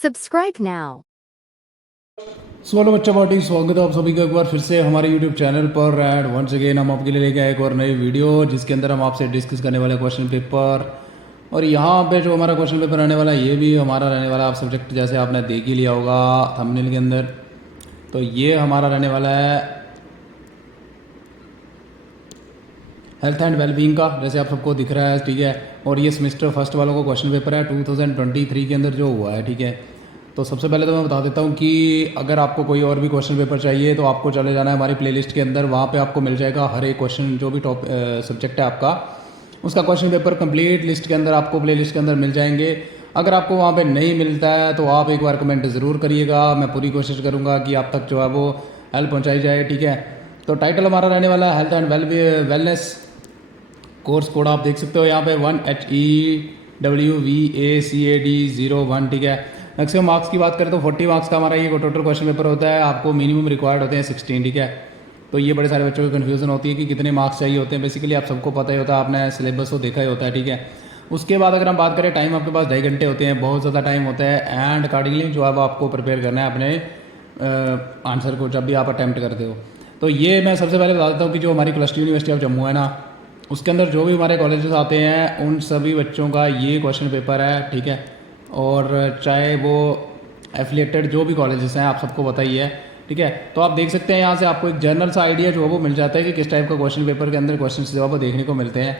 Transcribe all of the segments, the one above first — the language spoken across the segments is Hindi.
Subscribe now. हेलो बच्चा पार्टी, स्वागत है आप सभी का एक बार फिर से हमारे यूट्यूब चैनल पर। एंड वंस अगेन हम आपके लिए लेके आए एक और नई वीडियो जिसके अंदर हम आपसे डिस्कस करने वाले क्वेश्चन पेपर। और यहाँ पे जो हमारा क्वेश्चन पेपर रहने वाला है ये भी हमारा रहने वाला है, आप सब्जेक्ट जैसे आपने देख ही लिया होगा थंबनेल के अंदर। तो ये हमारा रहने वाला है हेल्थ एंड वेलबींग का, जैसे आप सबको दिख रहा है, ठीक है। और ये सेमेस्टर फर्स्ट वालों को क्वेश्चन पेपर है 2023 के अंदर जो हुआ है, ठीक है। तो सबसे पहले तो मैं बता देता हूँ कि अगर आपको कोई और भी क्वेश्चन पेपर चाहिए तो आपको चले जाना है हमारी प्लेलिस्ट के अंदर। वहाँ पे आपको मिल जाएगा हर एक क्वेश्चन, जो भी टॉप सब्जेक्ट है आपका, उसका क्वेश्चन पेपर कंप्लीट लिस्ट के अंदर आपको प्लेलिस्ट के अंदर मिल जाएंगे। अगर आपको वहाँ पे नहीं मिलता है तो आप एक बार कमेंट ज़रूर करिएगा, मैं पूरी कोशिश करूँगा कि आप तक जो है वो हेल्प पहुँचाई जाए, ठीक है। तो टाइटल हमारा रहने वाला है health and wellness. Course code आप देख सकते हो यहाँ पे 1HEWVACAD01, ठीक है। मैक्सिमम मार्क्स की बात करें तो 40 मार्क्स का हमारा ये टोटल क्वेश्चन पेपर होता है। आपको मिनिमम रिक्वायर्ड होते हैं 16, ठीक है। तो ये बड़े सारे बच्चों की कन्फ्यूज़न होती है कि कितने मार्क्स चाहिए होते हैं। बेसिकली आप सबको पता ही होता है, आपने सिलेबस को देखा ही होता है, ठीक है। उसके बाद अगर हम बात करें टाइम, आपके पास 2.5 घंटे होते हैं, बहुत ज़्यादा टाइम होता है। एंड अकॉर्डिंगली जो अब आपको प्रिपेयर करना है अपने आंसर को जब भी आप अटैम्प्ट करते हो। तो ये मैं सबसे पहले बता देता हूँ कि जो हमारी क्लस्टर यूनिवर्सिटी ऑफ जम्मू है ना, उसके अंदर जो भी हमारे कॉलेजेस आते हैं उन सभी बच्चों का ये क्वेश्चन पेपर है, ठीक है। और चाहे वो एफिलेटेड जो भी कॉलेजेस हैं, आप सबको पता ही है, ठीक है। तो आप देख सकते हैं यहाँ से आपको एक जनरल सा आइडिया जो है वो मिल जाता है कि किस टाइप का क्वेश्चन पेपर के अंदर क्वेश्चन जो है वो देखने को मिलते हैं।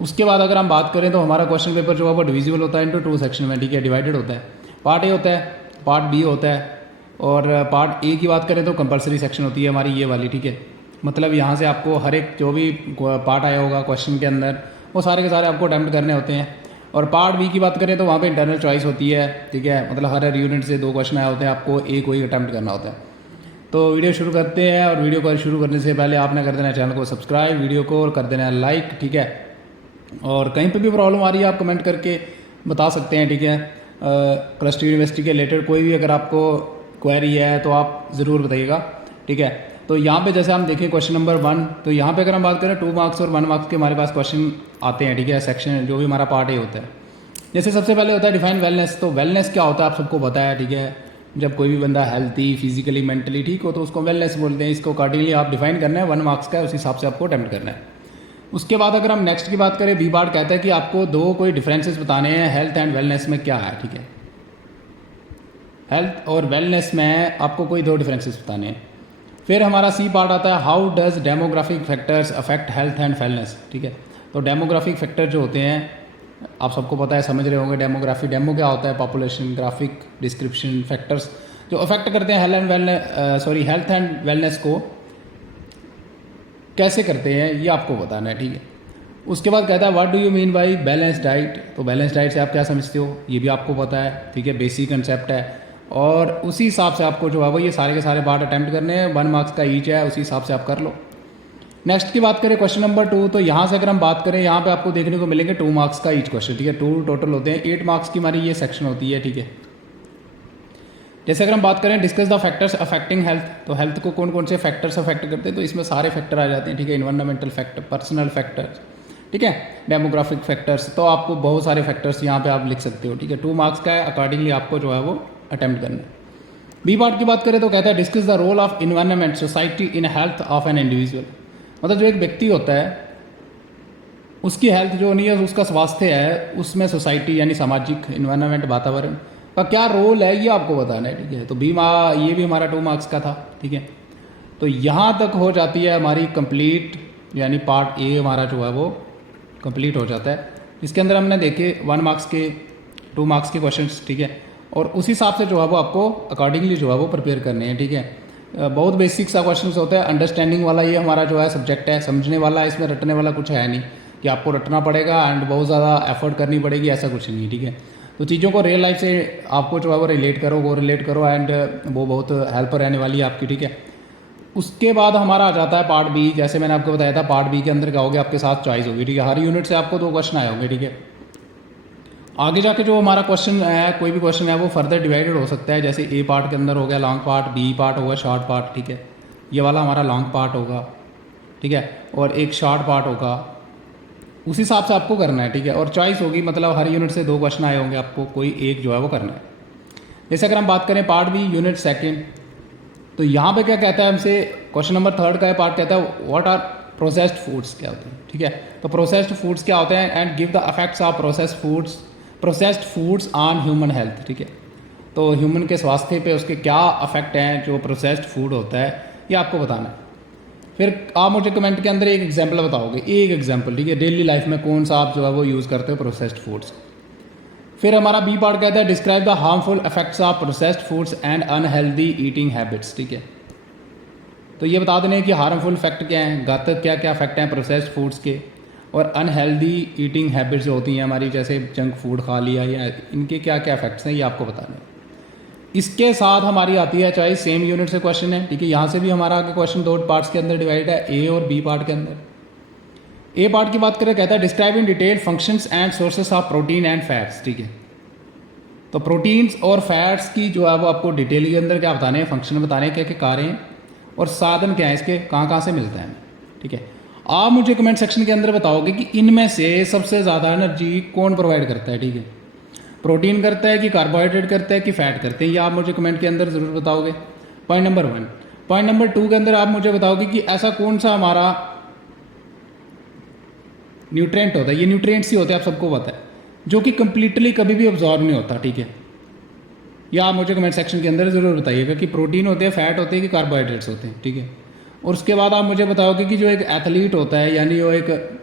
उसके बाद अगर हम बात करें तो हमारा क्वेश्चन पेपर जो है वो डिविजिबल होता है इंटू 2 सेक्शन में, ठीक है। डिवाइडेड होता है, पार्ट ए होता है, पार्ट बी होता है। और पार्ट ए की बात करें तो कंपलसरी सेक्शन होती है हमारी ये वाली, ठीक है। मतलब यहाँ से आपको हर एक जो भी पार्ट आया होगा क्वेश्चन के अंदर वो सारे के सारे आपको अटैम्प्ट करने होते हैं। और पार्ट बी की बात करें तो वहाँ पे इंटरनल चॉइस होती है, ठीक है। मतलब हर यूनिट से 2 क्वेश्चन आए होते हैं, आपको एक कोई अटैम्प्ट करना होता है। तो वीडियो शुरू करते हैं, और वीडियो को शुरू करने से पहले आपने कर देना है चैनल को सब्सक्राइब, वीडियो को और कर देना है लाइक, ठीक है। और कहीं पे भी प्रॉब्लम आ रही है आप कमेंट करके बता सकते हैं, ठीक है। क्लस्टर यूनिवर्सिटी के रिलेटेड कोई भी अगर आपको क्वेरी है तो आप ज़रूर बताइएगा, ठीक है। तो यहाँ पे जैसे हम देखें क्वेश्चन नंबर 1, तो यहाँ पे अगर हम बात करें 2 मार्क्स और 1 मार्क्स के हमारे पास क्वेश्चन आते हैं, ठीक है। सेक्शन जो भी हमारा पार्ट ए होता है, जैसे सबसे पहले होता है डिफाइन वेलनेस। तो वेलनेस क्या होता है आप सबको पता है, ठीक है। जब कोई भी बंदा हेल्थी, फिजिकली, मेंटली ठीक हो तो उसको वेलनेस बोलते हैं। इसको अकॉर्डिंगली आप डिफाइन करना है, 1 मार्क्स का है, उस हिसाब से आपको अटैम्प्ट करना है। उसके बाद अगर हम नेक्स्ट की बात करें, बी पार्ट कहता है कि आपको 2 कोई डिफरेंसेस बताने हैं हेल्थ एंड वेलनेस में क्या है, ठीक है। हेल्थ और वेलनेस में आपको कोई 2 डिफरेंसेस बताने हैं। फिर हमारा सी पार्ट आता है how does demographic factors affect health and wellness, ठीक है। तो डेमोग्राफिक फैक्टर जो होते हैं आप सबको पता है, समझ रहे होंगे। डेमोग्राफी, डेमो क्या होता है, पॉपुलेशन, ग्राफिक, डिस्क्रिप्शन, फैक्टर्स जो अफेक्ट करते हैं हेल्थ एंड वेलनेस को कैसे करते हैं ये आपको बताना है, ठीक है। उसके बाद कहता है what do you mean by balance diet. तो बैलेंस डाइट से आप क्या समझते हो ये भी आपको पता है, ठीक है। बेसिक कंसेप्ट है, और उसी हिसाब से आपको जो है वो ये सारे के सारे पार्ट अटैम्प्ट करने हैं। 1 मार्क्स का ईच है, उसी हिसाब से आप कर लो। नेक्स्ट की बात करें क्वेश्चन नंबर 2, तो यहाँ से अगर हम बात करें यहाँ पे आपको देखने को मिलेंगे 2 मार्क्स का ईच क्वेश्चन, ठीक है। 2 टोटल होते हैं, 8 मार्क्स की हमारी ये सेक्शन होती है, ठीक है। जैसे अगर हम बात करें discuss the factors affecting health, तो हेल्थ को कौन कौन से फैक्टर्स अफेक्ट करते हैं, तो इसमें सारे फैक्टर आ जाते हैं, ठीक है। इन्वायरमेंटल फैक्टर, पर्सनल फैक्टर्स, ठीक है, डेमोग्राफिक फैक्टर्स। तो आपको बहुत सारे फैक्टर्स यहाँ पे आप लिख सकते हो, ठीक है। 2 मार्क्स का है, अकॉर्डिंगली आपको जो है वो अटैम्प्ट करना है। बी पार्ट की बात करें तो कहता है discuss the role of environment society in health of an individual. मतलब जो एक व्यक्ति होता है उसकी हेल्थ जो नहीं है, उसका स्वास्थ्य है, उसमें सोसाइटी यानी सामाजिक, इन्वायरमेंट, वातावरण का क्या रोल है ये आपको बताना है, ठीक है। तो ये भी हमारा 2 मार्क्स का था, ठीक है। तो यहाँ तक हो जाती है हमारी कंप्लीट, यानी पार्ट ए हमारा जो है वो कंप्लीट हो जाता है। इसके अंदर हमने देखे 1 मार्क्स के 2 मार्क्स के क्वेश्चंस, ठीक है। और उस हिसाब से जो है वो आपको अकॉर्डिंगली जो है वो प्रिपेयर करने हैं, ठीक है। बहुत बेसिक सा क्वेश्चन होता है, अंडरस्टैंडिंग वाला ये हमारा जो है सब्जेक्ट है, समझने वाला है। इसमें रटने वाला कुछ है नहीं कि आपको रटना पड़ेगा एंड बहुत ज़्यादा एफर्ट करनी पड़ेगी, ऐसा कुछ नहीं, ठीक है। तो चीज़ों को रियल लाइफ से आपको जो है वो रिलेट करो एंड वो बहुत हेल्प रहने वाली है आपकी, ठीक है। उसके बाद हमारा आ जाता है पार्ट बी। जैसे मैंने आपको बताया था, पार्ट बी के अंदर क्या होगा, आपके साथ चॉइस होगी, ठीक है। हर यूनिट से आपको 2 क्वेश्चन आए होंगे, ठीक है। आगे जाके जो हमारा क्वेश्चन है, कोई भी क्वेश्चन है वो फर्दर डिवाइडेड हो सकता है। जैसे ए पार्ट के अंदर हो गया लॉन्ग पार्ट, बी पार्ट होगा शॉर्ट पार्ट, ठीक है। ये वाला हमारा लॉन्ग पार्ट होगा, ठीक है, और एक शॉर्ट पार्ट होगा। उस हिसाब से आपको करना है, ठीक है। और चॉइस होगी, मतलब हर यूनिट से 2 क्वेश्चन आए होंगे, आपको कोई एक जो है वो करना है। जैसे अगर हम बात करें पार्ट बी यूनिट सेकंड, तो यहाँ पे क्या कहता है हमसे, क्वेश्चन नंबर थर्ड का पार्ट कहता है व्हाट आर प्रोसेस्ड फूड्स क्या होते हैं, ठीक है। तो प्रोसेस्ड फूड्स क्या होते हैं and give the effects of processed foods on human health, ठीक है। तो ह्यूमन के स्वास्थ्य पे उसके क्या अफेक्ट हैं जो प्रोसेस्ड फूड होता है, ये आपको बताना है। फिर आप मुझे कमेंट के अंदर एक एग्जांपल बताओगे, एक एग्जांपल, ठीक है, डेली लाइफ में कौन सा आप जो है वो यूज़ करते हो प्रोसेस्ड फूड्स। फिर हमारा बी पार्ट कहता है describe the harmful effects of processed foods and unhealthy eating habits, ठीक है। तो ये बता देने कि हार्मफुल इफेक्ट क्या हैं, घातक क्या क्या इफेक्ट हैं प्रोसेस्ड फूड्स के, और अनहेल्दी ईटिंग हैबिट्स जो होती हैं हमारी, जैसे जंक फूड खा लिया या इनके क्या क्या इफेक्ट्स हैं, ये आपको बताने हैं। इसके साथ हमारी आती है चॉइस, सेम यूनिट से क्वेश्चन है, ठीक है। यहाँ से भी हमारा आगे क्वेश्चन दो पार्ट्स के अंदर डिवाइड है, ए और बी पार्ट के अंदर। ए पार्ट की बात करें, कहता है describe in detail functions and sources of protein and fats, ठीक है। तो प्रोटीन्स और फैट्स की जो है वो आपको डिटेल के अंदर क्या बताने हैं, फंक्शन बताने हैं, क्या क्या कार्य हैं और साधन क्या है इसके, कहाँ कहाँ से मिलता है, ठीक है। आप मुझे कमेंट सेक्शन के अंदर बताओगे कि इनमें से सबसे ज़्यादा एनर्जी कौन प्रोवाइड करता है, ठीक है। प्रोटीन करता है कि कार्बोहाइड्रेट करता है कि फैट करते हैं, ये आप मुझे कमेंट के अंदर ज़रूर बताओगे। Point number 1। पॉइंट नंबर 2 के अंदर आप मुझे बताओगे कि ऐसा कौन सा हमारा न्यूट्रिएंट होता है, ये न्यूट्रिएंट्स ही होते हैं, आप सबको पता है, जो कि कंप्लीटली कभी भी ऑब्जॉर्व नहीं होता, ठीक है। या आप मुझे कमेंट सेक्शन के अंदर ज़रूर बताइएगा कि प्रोटीन होते हैं, फैट होते हैं कि कार्बोहाइड्रेट्स होते हैं, ठीक है। और उसके बाद आप मुझे बताओगे कि जो एक एथलीट होता है यानी वो एक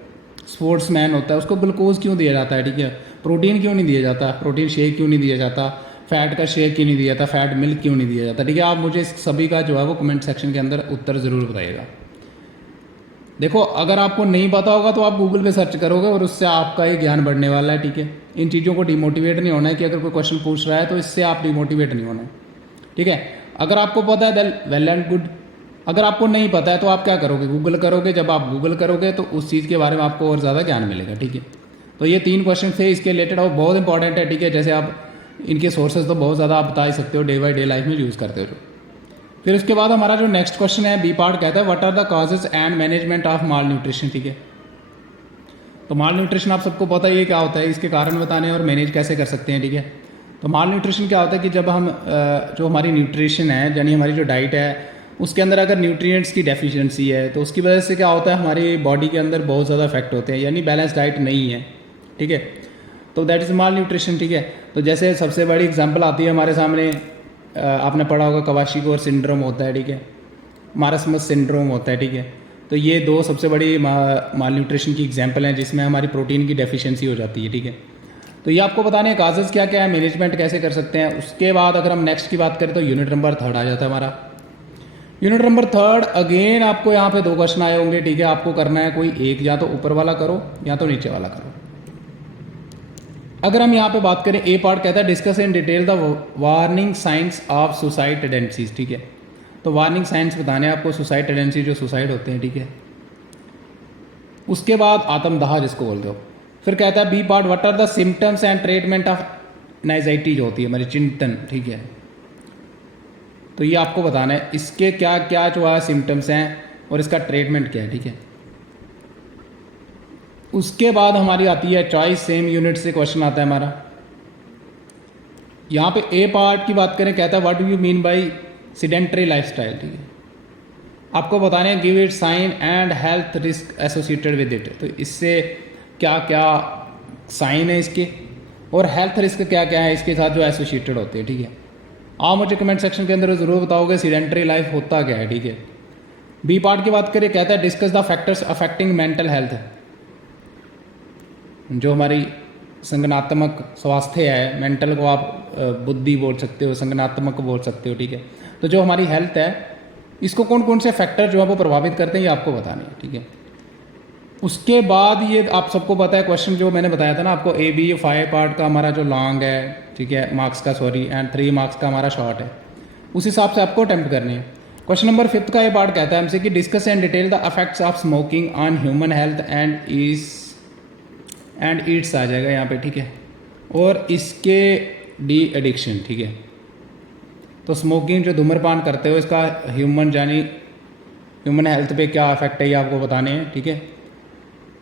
स्पोर्ट्स मैन होता है, उसको ग्लूकोज क्यों दिया जाता है, ठीक है। प्रोटीन क्यों नहीं दिया जाता, प्रोटीन शेक क्यों नहीं दिया जाता, फैट का शेक क्यों नहीं दिया जाता, फैट मिल्क क्यों नहीं दिया जाता, ठीक है। आप मुझे इस सभी का जो है वो कमेंट सेक्शन के अंदर उत्तर ज़रूर बताइएगा। देखो अगर आपको नहीं पता होगा तो आप गूगल पे सर्च करोगे और उससे आपका ये ज्ञान बढ़ने वाला है, ठीक है। इन चीज़ों को डिमोटिवेट नहीं होना है कि अगर कोई क्वेश्चन पूछ रहा है तो इससे आप डिमोटिवेट नहीं होना है, ठीक है। अगर आपको पता है देन वेल एंड गुड, अगर आपको नहीं पता है तो आप क्या करोगे, गूगल करोगे। जब आप गूगल करोगे तो उस चीज़ के बारे में आपको और ज़्यादा ज्ञान मिलेगा, ठीक है। तो ये 3 क्वेश्चन थे इसके रिलेटेड और बहुत इंपॉर्टेंट है, ठीक है। जैसे आप इनके सोर्सेज तो बहुत ज़्यादा आप बता ही सकते हो, डे बाई डे लाइफ में यूज़ करते हो। फिर उसके बाद हमारा जो नेक्स्ट क्वेश्चन है बी पार्ट कहता है what are the causes and management of malnutrition, ठीक है। तो माल न्यूट्रिशन आप सबको पता ही है क्या होता है, इसके कारण बताने और मैनेज कैसे कर सकते हैं, ठीक है। तो माल न्यूट्रिशन क्या होता है कि जब हम जो हमारी न्यूट्रिशन है यानी हमारी जो डाइट है उसके अंदर अगर न्यूट्रिएंट्स की डेफिशिएंसी है तो उसकी वजह से क्या होता है, हमारी बॉडी के अंदर बहुत ज़्यादा इफेक्ट होते हैं, यानी बैलेंस डाइट नहीं है, ठीक है। तो दैट इज़ माल न्यूट्रिशन, ठीक है। तो जैसे सबसे बड़ी एग्जांपल आती है हमारे सामने, आपने पढ़ा होगा कवाशिकोर सिंड्रोम होता है, ठीक है, मारस्मस सिंड्रोम होता है, ठीक है। तो ये 2 सबसे बड़ी माल न्यूट्रिशन की एग्जांपल हैं जिसमें हमारी प्रोटीन की डेफिशिएंसी हो जाती है, ठीक है। तो ये आपको बताने काजेज़ क्या क्या है, मैनेजमेंट कैसे कर सकते हैं। उसके बाद अगर हम नेक्स्ट की बात करें तो यूनिट नंबर 3 आ जाता है हमारा। यूनिट नंबर 3 अगेन आपको यहाँ पे 2 क्वेश्चन आए होंगे, ठीक है। आपको करना है कोई एक, या तो ऊपर वाला करो या तो नीचे वाला करो। अगर हम यहाँ पे बात करें, ए पार्ट कहता है discuss in detail the warning science of suicide tendencies, ठीक है। तो वार्निंग साइंस बताने हैं आपको सुसाइड टेंडेंसी, जो सुसाइड होते हैं, ठीक है। उसके बाद आत्मदाह जिसको बोलते हो। फिर कहता है B part what are the symptoms and treatment of anxiety, जो होती है हमारी चिंतन, ठीक है। तो ये आपको बताना है इसके क्या क्या जो है सिम्टम्स हैं और इसका ट्रीटमेंट क्या है, ठीक है। उसके बाद हमारी आती है चॉइस, सेम यूनिट से क्वेश्चन आता है हमारा। यहाँ पे ए पार्ट की बात करें, कहता है what do you mean by sedentary lifestyle, ठीक है। आपको बताने हैं give it sign and health risk associated with it. तो इससे क्या क्या साइन है इसके और हेल्थ रिस्क क्या क्या है इसके साथ जो एसोसिएटेड होते हैं, ठीक है। आप मुझे कमेंट सेक्शन के अंदर ज़रूर बताओगे सीडेंटरी लाइफ होता क्या है, ठीक है। बी पार्ट की बात करें, कहता है discuss the factors affecting mental health, जो हमारी संज्ञानात्मक स्वास्थ्य है, मेंटल को आप बुद्धि बोल सकते हो, संज्ञानात्मक बोल सकते हो, ठीक है। तो जो हमारी हेल्थ है इसको कौन कौन से फैक्टर जो है वो प्रभावित करते हैं, ये आपको बताने हैं, ठीक है। उसके बाद ये आप सबको पता है क्वेश्चन जो मैंने बताया था ना आपको, ए बी 5 पार्ट का हमारा जो लॉन्ग है, ठीक है, मार्क्स का सॉरी, एंड 3 मार्क्स का हमारा शॉर्ट है, उस हिसाब से आपको अटेम्प्ट करनी है। क्वेश्चन नंबर 5 का ये पार्ट कहता है हमसे कि discuss and detail the effects of smoking on human health and its आ जाएगा यहाँ पे, ठीक है, और इसके डी एडिक्शन, ठीक है। तो स्मोकिंग जो धूम्रपान करते हो इसका ह्यूमन हेल्थ पे क्या इफेक्ट है ये आपको बताने हैं, ठीक है।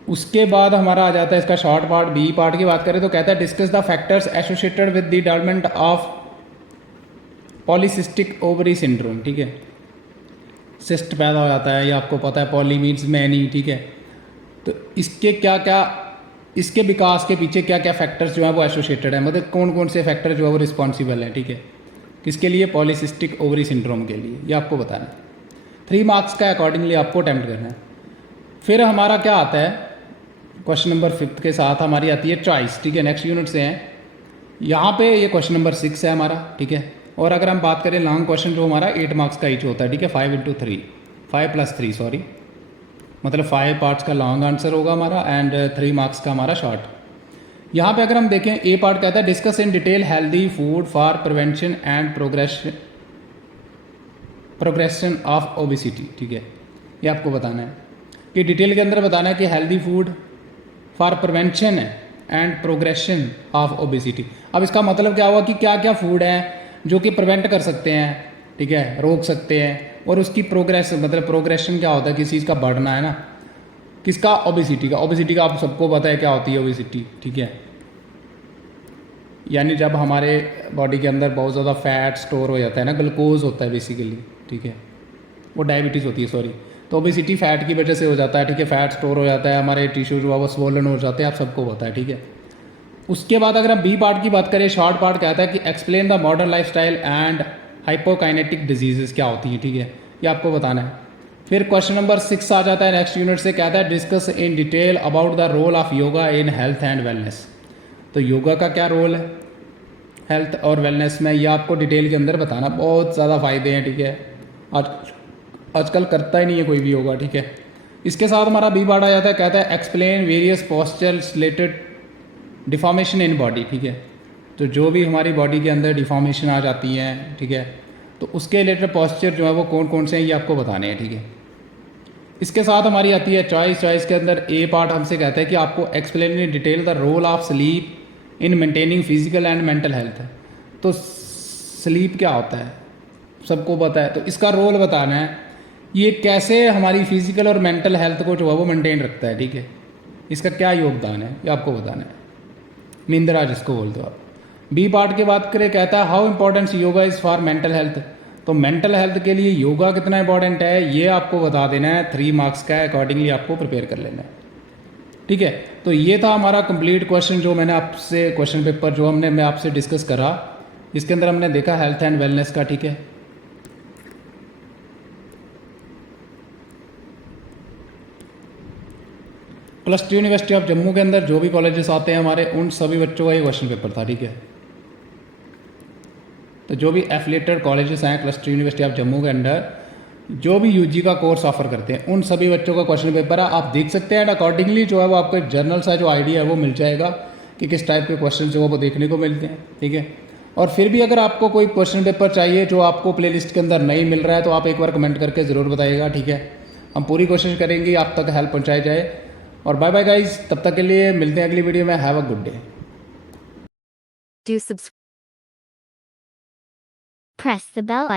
उसके बाद हमारा आ जाता है इसका शॉर्ट पार्ट, बी पार्ट की बात करें तो कहता है discuss the factors associated with the development of polycystic ovary syndrome, ठीक है, सिस्ट पैदा हो जाता है, ये आपको पता है, पॉली मीन्स मैनी, ठीक है। तो इसके क्या क्या, इसके विकास के पीछे क्या क्या फैक्टर्स जो है वो एसोसिएटेड है, मतलब कौन कौन से फैक्टर जो है वो रिस्पॉन्सिबल हैं, ठीक है, किसके लिए, पॉलीसिस्टिक ओवरी सिंड्रोम के लिए, ये आपको बताना है। 3 मार्क्स का अकॉर्डिंगली आपको अटैम्प्ट करना है। फिर हमारा क्या आता है, क्वेश्चन नंबर 5 के साथ हमारी आती है चॉइस, ठीक है, नेक्स्ट यूनिट से है। यहाँ पे ये क्वेश्चन नंबर 6 है हमारा, ठीक है। और अगर हम बात करें लॉन्ग क्वेश्चन जो हमारा 8 मार्क्स का ईच होता है, ठीक है, 5 + 3 मतलब 5 पार्ट्स का लॉन्ग आंसर होगा हमारा एंड 3 मार्क्स का हमारा शॉर्ट। यहाँ पे अगर हम देखें, ए पार्ट कहता है discuss in detail healthy food for prevention and progression of obesity, ठीक है, ये आपको बताना है कि डिटेल के अंदर बताना है कि healthy food for prevention and progression of obesity. अब इसका मतलब क्या हुआ कि क्या क्या फूड है जो कि प्रिवेंट कर सकते हैं, ठीक है, रोक सकते हैं, और उसकी प्रोग्रेस मतलब प्रोग्रेशन क्या होता है, किसी चीज़ का बढ़ना है ना, किसका, ओबेसिटी का। ओबेसिटी का आप सबको पता है क्या होती है ओबेसिटी, ठीक है, यानी जब हमारे बॉडी के अंदर बहुत ज़्यादा फैट स्टोर हो जाता है ना, ग्लूकोज होता है बेसिकली, ठीक है, वो डायबिटीज़ होती है, सॉरी। तो ओबेसिटी फैट की वजह से हो जाता है, ठीक है, फैट स्टोर हो जाता है, हमारे टिश्यू जो है वो स्वोलन हो जाते हैं, आप सबको पता है, ठीक है। उसके बाद अगर हम बी पार्ट की बात करें, शॉर्ट पार्ट कहता है कि explain the modern lifestyle and hypokinetic diseases क्या होती हैं, ठीक है, ये आपको बताना है। फिर क्वेश्चन नंबर 6 आ जाता है नेक्स्ट यूनिट से, कहता है discuss in detail about the role of yoga in health and wellness. तो योगा का क्या रोल है हेल्थ और वेलनेस में, ये आपको डिटेल के अंदर बताना, बहुत ज़्यादा फ़ायदे हैं, ठीक है, आजकल करता ही नहीं है कोई भी योगा, ठीक है। इसके साथ हमारा बी पार्ट आ जाता है, कहता है explain various postures related deformation in body, ठीक है, तो जो भी हमारी बॉडी के अंदर डिफॉर्मेशन आ जाती हैं, ठीक है, तो उसके रिलेटेड पोस्चर जो है वो कौन कौन से हैं ये आपको बताने हैं, ठीक है। इसके साथ हमारी आती है चॉइस। चॉइस के अंदर ए पार्ट हमसे कहता है कि आपको explain in detail the role of sleep in maintaining physical and mental health. तो स्लीप क्या होता है सबको पता है, तो इसका रोल बताना है, ये कैसे हमारी फिजिकल और मेंटल हेल्थ को जो है वो मेंटेन रखता है, ठीक है, इसका क्या योगदान है ये आपको बताना है, निंद्रा जिसको बोलते हो आप। बी पार्ट की बात करें, कहता है how importance yoga is for mental health. तो मेंटल हेल्थ के लिए योगा कितना इंपॉर्टेंट है ये आपको बता देना है, 3 मार्क्स का है, अकॉर्डिंगली आपको प्रिपेयर कर लेना है, ठीक है। तो ये था हमारा कंप्लीट क्वेश्चन जो मैंने आपसे, क्वेश्चन पेपर जो मैं आपसे डिस्कस करा, इसके अंदर हमने देखा हेल्थ एंड वेलनेस का, ठीक है। क्लस्टर यूनिवर्सिटी ऑफ जम्मू के अंदर जो भी कॉलेजेस आते हैं हमारे, उन सभी बच्चों का ये क्वेश्चन पेपर था, ठीक है। तो जो भी एफिलिएटेड कॉलेजेस हैं क्लस्टर यूनिवर्सिटी ऑफ जम्मू के अंडर, जो भी यूजी का कोर्स ऑफर करते हैं, उन सभी बच्चों का क्वेश्चन पेपर है, आप देख सकते हैं। एंड अकॉर्डिंगली जो है वो आपको एक जर्नल सा जो आइडिया है वो मिल जाएगा कि किस टाइप के क्वेश्चन जो है वो देखने को मिलते हैं, ठीक है। और फिर भी अगर आपको कोई क्वेश्चन पेपर चाहिए जो आपको प्लेलिस्ट के अंदर नहीं मिल रहा है, तो आप एक बार कमेंट करके ज़रूर बताइएगा, ठीक है। हम पूरी कोशिश करेंगे आप तक हेल्प पहुँचाई जाए। और बाय बाय गाइज, तब तक के लिए मिलते हैं अगली वीडियो में। Have a good day. Do subscribe. Press the bell icon.